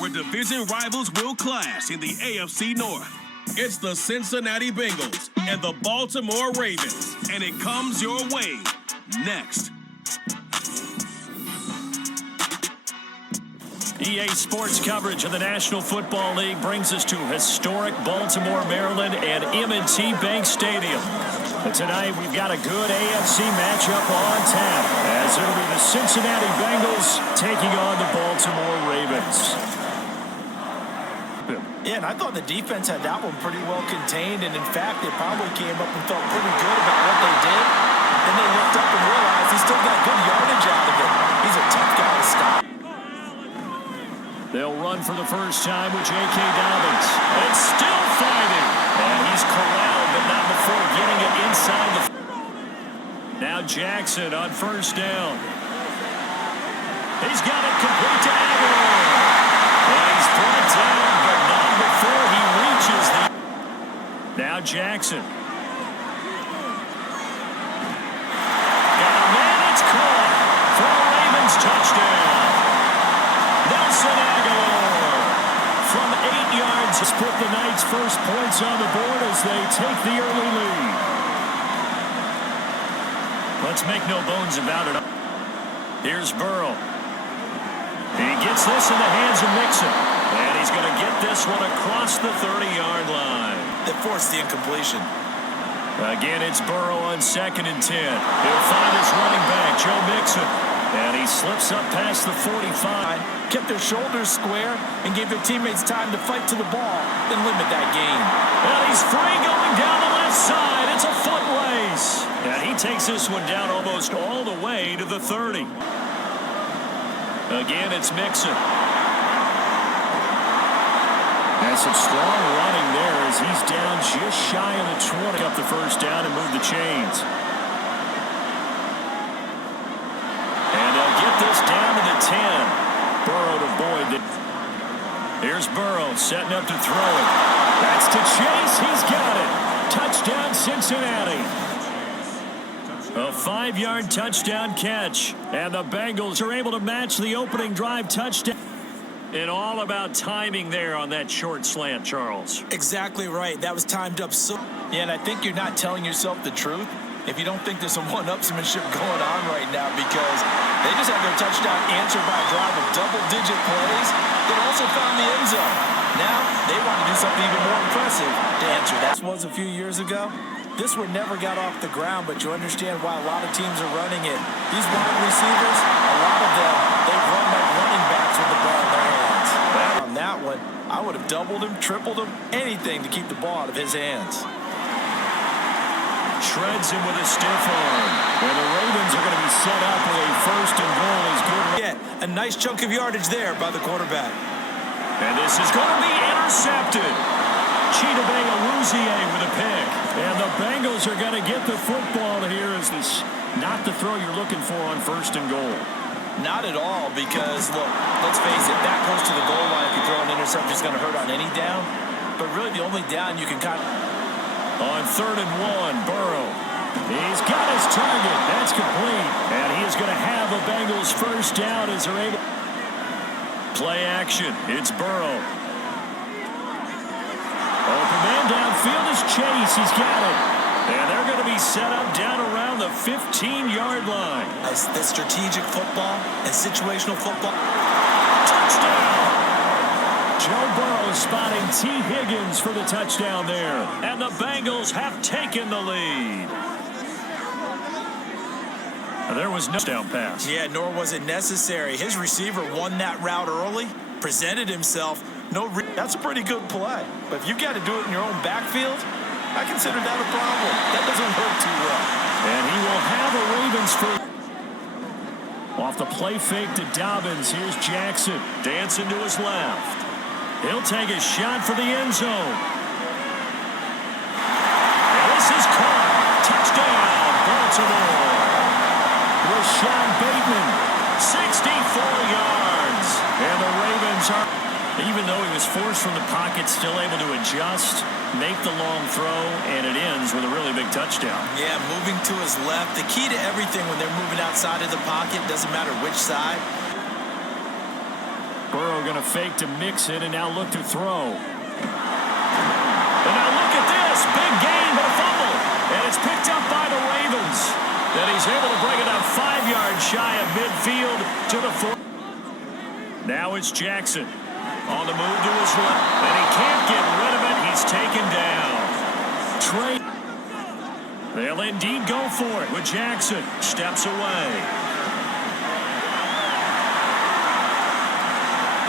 where division rivals will clash in the AFC North. It's the Cincinnati Bengals and the Baltimore Ravens, and it comes your way next. EA Sports coverage of the National Football League brings us to historic Baltimore, Maryland and M&T Bank Stadium. But tonight we've got a good AFC matchup on tap, as it'll be the Cincinnati Bengals taking on the Baltimore Ravens. Yeah, and I thought the defense had that one pretty well contained, and in fact, they probably came up and felt pretty good about what they did. Then they looked up and realized he still got good yardage out of it. He's a tough guy to stop. They'll run for the first time with J.K. Dobbins. And still fighting. And he's corralled, but not before getting it inside the... Now Jackson on first down. He's got it complete to Aguilar. And he's brought down, but not before he reaches the... Now Jackson. Got a man, it's caught for a Ravens touchdown. Nelson Aguilar from 8 yards has put the Knights' first points on the board as they take the early lead. Let's make no bones about it. Here's Burrow. He gets this in the hands of Mixon. And he's going to get this one across the 30-yard line. They forced the incompletion. Again, it's Burrow on 2nd and 10. He'll find his running back, Joe Mixon. And he slips up past the 45. Kept their shoulders square and gave their teammates time to fight to the ball, then limit that gain. And he's free going down the left side. It's a foot race. And he takes this one down almost all the way to the 30. Again, it's Mixon. And some strong running there as he's down just shy of the 20. Up the first down and move the chains. And they'll get this down to the 10. Burrow to Boyd. Here's Burrow setting up to throw it. That's to Chase. He's got it. Touchdown, Cincinnati. A 5-yard touchdown catch. And the Bengals are able to match the opening drive touchdown. And all about timing there on that short slant, Charles. Exactly right. That was timed up so... Yeah, and I think you're not telling yourself the truth if you don't think there's some one-upsmanship going on right now, because they just had their touchdown answered by a drive of double-digit plays that also found the end zone. Now, they want to do something even more impressive to answer. That was a few years ago. This one never got off the ground, but you understand why a lot of teams are running it. These wide receivers, a lot of them, they run like running backs with the ball in their hands. On that one, I would have doubled him, tripled him, anything to keep the ball out of his hands. Shreds him with a stiff arm. And the Ravens are going to be set up with a first and goal is good. Yeah, a nice chunk of yardage there by the quarterback. And this is going to be intercepted. Chidobe Awuzie with a pick. And the Bengals are going to get the football here. Is this not the throw you're looking for on first and goal? Not at all, because, look, let's face it, that goes to the goal line. If you throw an interception, it's going to hurt on any down. But really, the only down you can kind of... On 3rd and 1, Burrow. He's got his target. That's complete. And he is going to have a Bengals first down as they're able... Play action. It's Burrow. Open man downfield is Chase. He's got it. And they're going to be set up down around the 15-yard line. The strategic football and situational football. Touchdown! Joe Burrow spotting T. Higgins for the touchdown there. And the Bengals have taken the lead. There was no touchdown pass. Yeah, nor was it necessary. His receiver won that route early, presented himself. That's a pretty good play. But if you've got to do it in your own backfield, I consider that a problem. That doesn't work too well. And he will have a Ravens first. Off the play fake to Dobbins. Here's Jackson dancing to his left. He'll take a shot for the end zone. And this is caught. Touchdown, Baltimore. Rashawn Bateman, 64 yards. And the Ravens are, even though he was forced from the pocket, still able to adjust, make the long throw, and it ends with a really big touchdown. Yeah, moving to his left. The key to everything when they're moving outside of the pocket, doesn't matter which side. Burrow going to fake to mix it and now look to throw. And now look at this. Big gain, but a fumble. And it's picked up by the Ravens. And he's able to bring it up 5 yards shy of midfield to the 4. Now it's Jackson on the move to his left. And he can't get rid of it. He's taken down. Trey. They'll indeed go for it with Jackson. Steps away.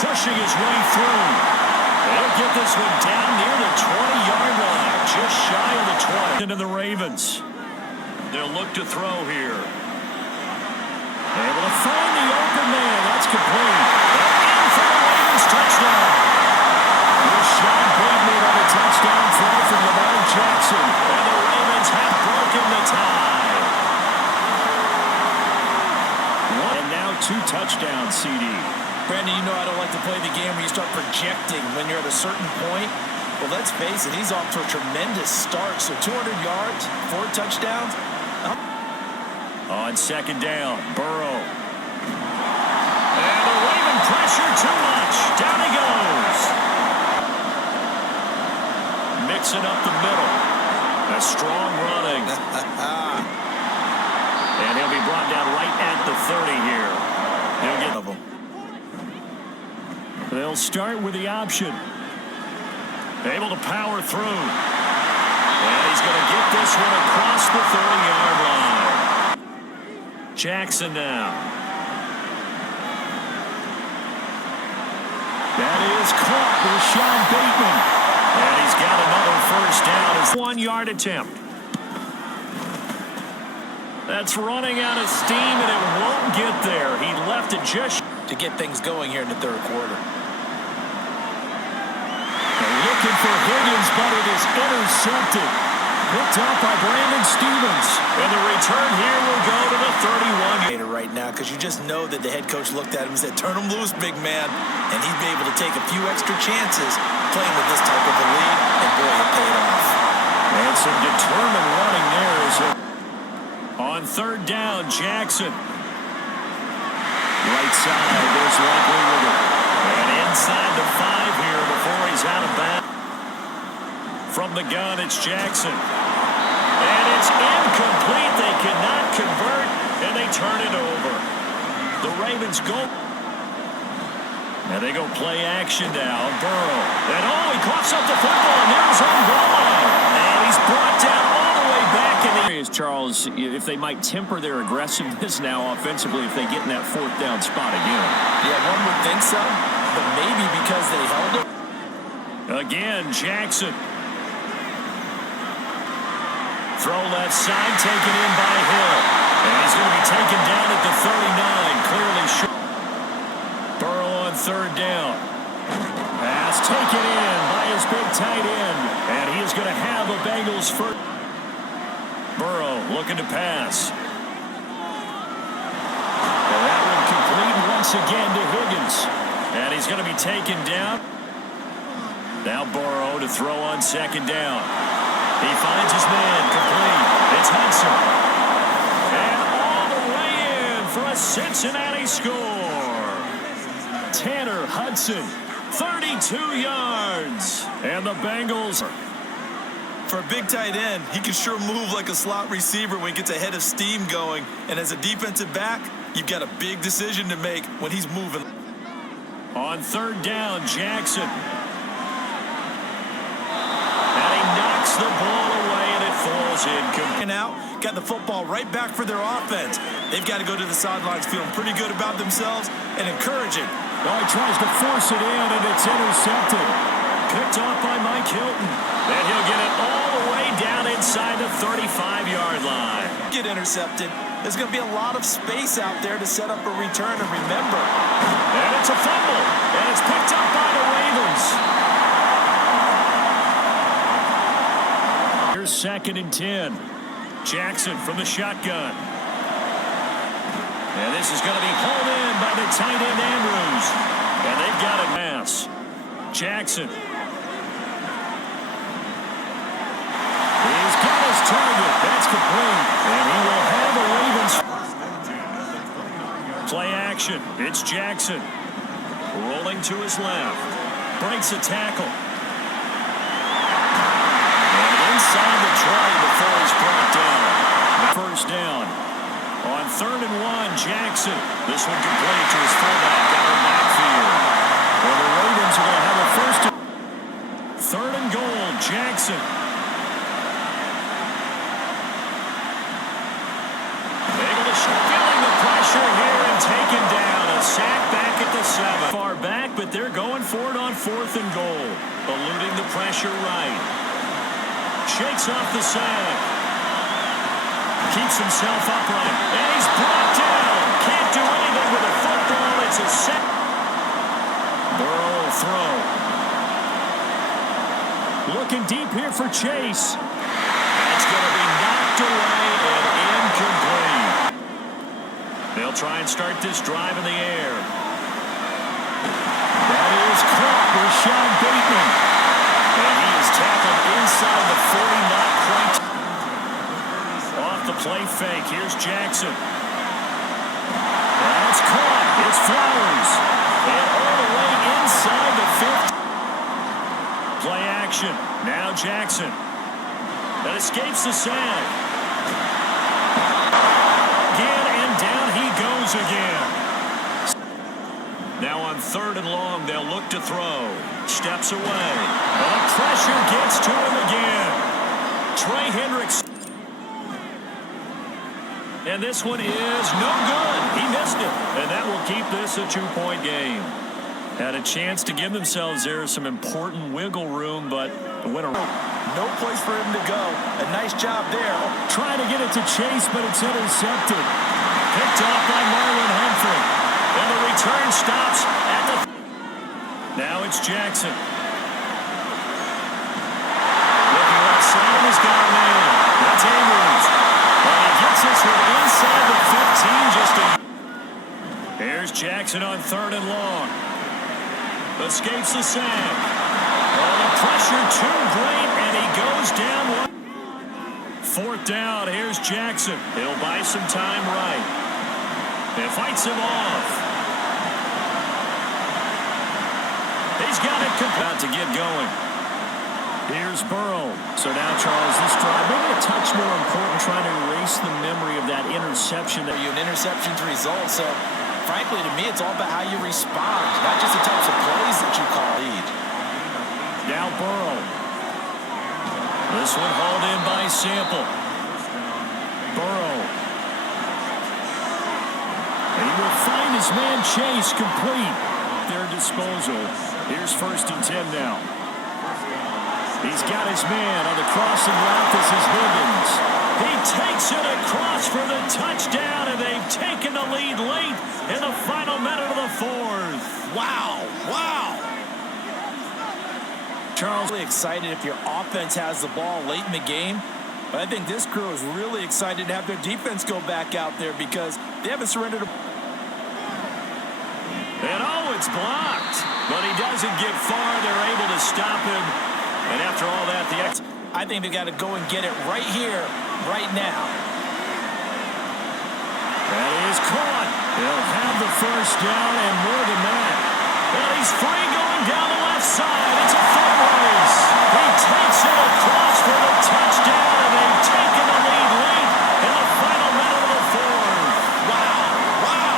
Pushing his way through. They'll get this one down near the 20-yard line. Just shy of the 20. Into the Ravens. They'll look to throw here. Able to find the open man. That's complete. And in for the Ravens touchdown. Sean Bateman on a touchdown throw from Lamar Jackson. And the Ravens have broken the tie. And now 2 touchdowns, CD. Brandon, you know I don't like to play the game where you start projecting when you're at a certain point. Well, let's face it, he's off to a tremendous start. So 200 yards, 4 touchdowns. On second down, Burrow. And the Raven pressure too much. Down he goes. Mixing up the middle. A strong running. And he'll be brought down right at the 30 here. He'll get of them. They'll start with the option. Able to power through. And he's going to get this one across the 30-yard line. Jackson now. That is caught with Sean Bateman. And he's got another first down. His 1-yard attempt. That's running out of steam, and it won't get there. He left it just to get things going here in the third quarter. Looking for Higgins, but it is intercepted. Picked up by Brandon Stevens. And the return here will go to the 31. Right now, because you just know that the head coach looked at him and said, turn him loose, big man. And he'd be able to take a few extra chances playing with this type of a lead. And boy, it paid off. And some determined running there. On third down, Jackson. Right side, there's Likely with it. And inside the 5 here before he's out of bounds. From the gun, it's Jackson. And it's incomplete. They cannot convert, and they turn it over. The Ravens go. And they go play action now. Burrow. And he coughs up the football, and there's his own goal line. And he's brought down all the way back in the areas, Charles, if they might temper their aggressiveness now offensively if they get in that 4th down spot again. Yeah, one would think so, but maybe because they held it. Again, Jackson. Throw left side, taken in by Hill. And he's going to be taken down at the 39, clearly short. Burrow on third down. Pass taken in by his big tight end. And he is going to have a Bengals first. Burrow looking to pass. And that one complete once again to Higgins. And he's going to be taken down. Now Burrow to throw on second down. He finds his man, complete. It's Hudson. And all the way in for a Cincinnati score. Tanner Hudson, 32 yards. And the Bengals. For a big tight end, he can sure move like a slot receiver when he gets a head of steam going. And as a defensive back, you've got a big decision to make when he's moving. On third down, Jackson. The ball away, and it falls in. Now, got the football right back for their offense. They've got to go to the sidelines feeling pretty good about themselves and encouraging. Well, he tries to force it in, and it's intercepted. Picked off by Mike Hilton. And he'll get it all the way down inside the 35-yard line. Get intercepted. There's going to be a lot of space out there to set up a return, and remember. And it's a fumble, and it's picked up by the Ravens. Here's 2nd and 10. Jackson from the shotgun. And this is going to be pulled in by the tight end Andrews. And they've got a pass. Jackson. He's got his target. That's complete. And he will have the Ravens. Play action. It's Jackson. Rolling going to his left. Breaks a tackle. And inside the 20 before he's brought down. First down. On 3rd and 1, Jackson. This one complete to his fullback out of the backfield. Well, the Ravens are going to have a first. 3rd and goal, Jackson. Able to feeling the pressure here and taken down. A sack back at the 7. Far back, but they're going for it on 4th and goal. Eluding the pressure right. Shakes off the sack. Keeps himself upright. And he's brought down. Can't do anything with a football. It's a sack. Burrow will throw. Looking deep here for Chase. That's going to be knocked away and incomplete. They'll try and start this drive in the air. That is caught with Sean Bateman. And he is tackled inside the 40, not quite. Off the play fake. Here's Jackson. That's caught. It's Flowers. And all the way inside the 50. Play action. Now Jackson. That escapes the sack. Again, and down he goes again. Now on 3rd and long, they'll look to throw. Steps away. The pressure gets to him again. Trey Hendricks. And this one is no good. He missed it. And that will keep this a 2-point game. Had a chance to give themselves there some important wiggle room, but the winner. No place for him to go. A nice job there. Trying to get it to Chase, but it's intercepted. Picked off by Marlon Humphrey. And the return stops at the... Now it's Jackson. Looking outside, he's got a man. That's Andrews. And he gets this one inside the 15. Just a... Here's Jackson on 3rd and long. Escapes the sack. Oh, the pressure too great, and he goes down. 4th down, here's Jackson. He'll buy some time right. And fights him off. He's got it about to get going. Here's Burrow. So now, Charles, this drive, maybe a touch more important, trying to erase the memory of that interception. An interception's result, so frankly, to me, it's all about how you respond, not just the types of plays that you call. Now Burrow. This one hauled in by Sample. Burrow. And he will find his man Chase complete. Their disposal. Here's 1st and 10 now. He's got his man on the crossing route. This is Higgins. He takes it across for the touchdown, and they've taken the lead late in the final minute of the 4th. Wow. Wow. Charles, really excited if your offense has the ball late in the game, but I think this crew is really excited to have their defense go back out there because they haven't surrendered. And it's blocked, but he doesn't get far. They're able to stop him, and after all that, I think they got to go and get it right here, right now. That is caught. They'll have the first down and more than that. And he's free going down the left side. It's a foot race. He takes it across for the touchdown, and they've taken the lead late in the final minute of the 4th. Wow. Wow.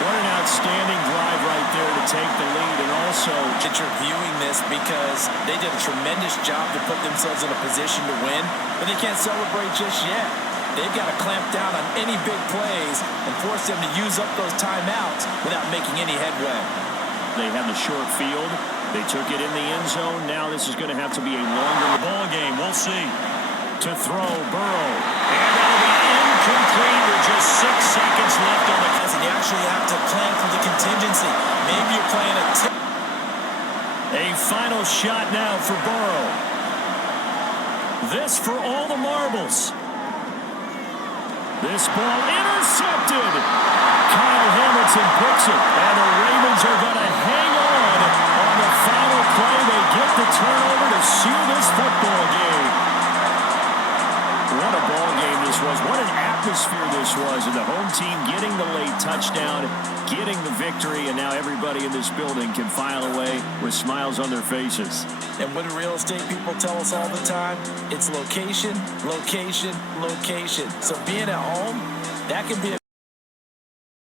What an outstanding drive right there to take the lead, and also that you're viewing this because they did a tremendous job to put themselves in a position to win, but they can't celebrate just yet. They've got to clamp down on any big plays and force them to use up those timeouts without making any headway. They had the short field. They took it in the end zone. Now this is going to have to be a longer ball game. We'll see. To throw, Burrow. And that'll be incomplete with just 6 seconds left on the clock. And you actually have to plan for the contingency. Maybe you're playing a tip. A final shot now for Burrow. This for all the marbles. This ball intercepted. Kyle Hamilton picks it, and the Ravens are going to hang on the final play. They get the turnover to seal this football game. What a ball game this was. What an atmosphere this was, and the home team getting the late touchdown, getting the victory, and now everybody in this building can file away with smiles on their faces. And what do real estate people tell us all the time? It's location, location, location. So being at home, that can be a